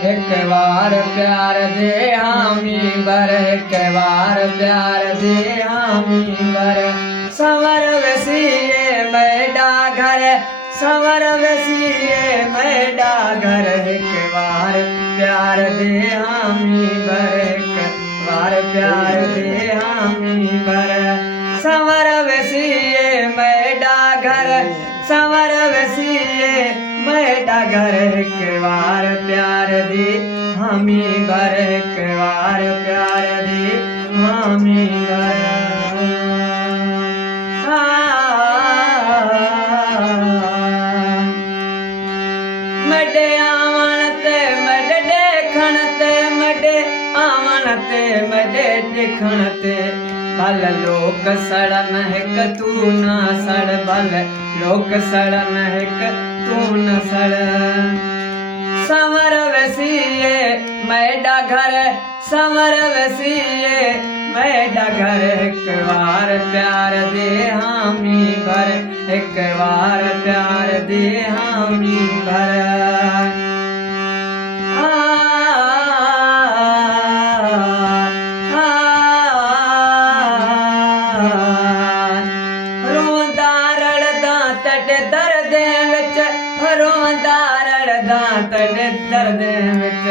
एक बार प्यार दे हामी बर, एक बार प्यार दे हामी बर। संवर वसीए मैडा घर, संवर वसीए मैडा घर। एक बार प्यार दे हामी बर, एक बार प्यार दे हामी बर। संवर वसीए मैडा घर, संवर वसीए मैडा घर। एक बार प्यार दे हामी बर, एक बार प्यार दे हामी बर। मडे आवन ते मडे देखण ते, मडे आवन ते मडे देखण ते। भल लोक सड़न हिक तू न सड़, भल लोक सड़न हिक तू न सड़। संवर वसीए मैडा घर, संवर वसीए मैडा घर। एक बार प्यार दे हामी भर, एक बार प्यार दे हामी भर। रोंदा रड़दा तड़े दर्द विच, रोंदा रड़दा तड़े दर्द विच,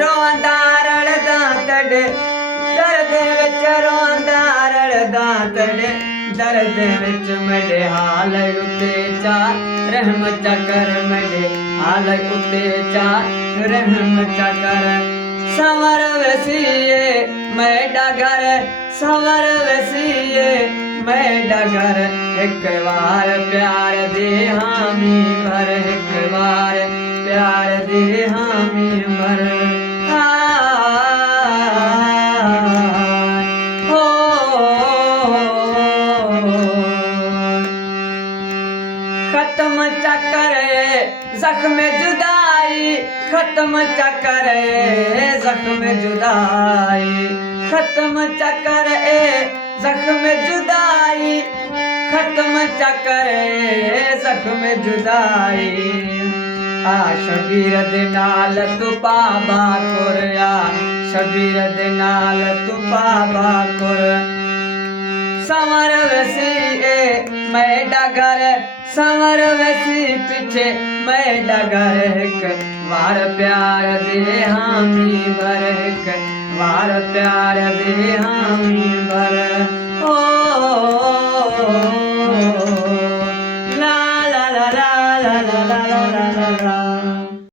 रोंदा रड़दा तड़े दर्द विच, रोंदा रड़दा तड़े दर्द विच। मडे हाल उते चा रहम चकर, मडे हाल उते चा रहम चकर। संवर वसीए मैडा घर, संवर वसीए मैडा घर। एक बार प्यार दे हामी भर, एक बार प्यार दे हामी भर। खत्म चक्कर जख्म जुदाई, खत्म चक्कर जख्म जुदाई, खत्म चक्कर जख्म जुदाई, खत्म चक्कर जख्म जुदाई। आ शबीर दे नाल तू पाबा कुर, आ शबीर दे नाल तू पाबा कुर। संवर वसीए मैडा घर, संवर वसी पीछे मैडा घर। एक बार प्यार दे हामी भर, एक बार प्यार दे हामी भर।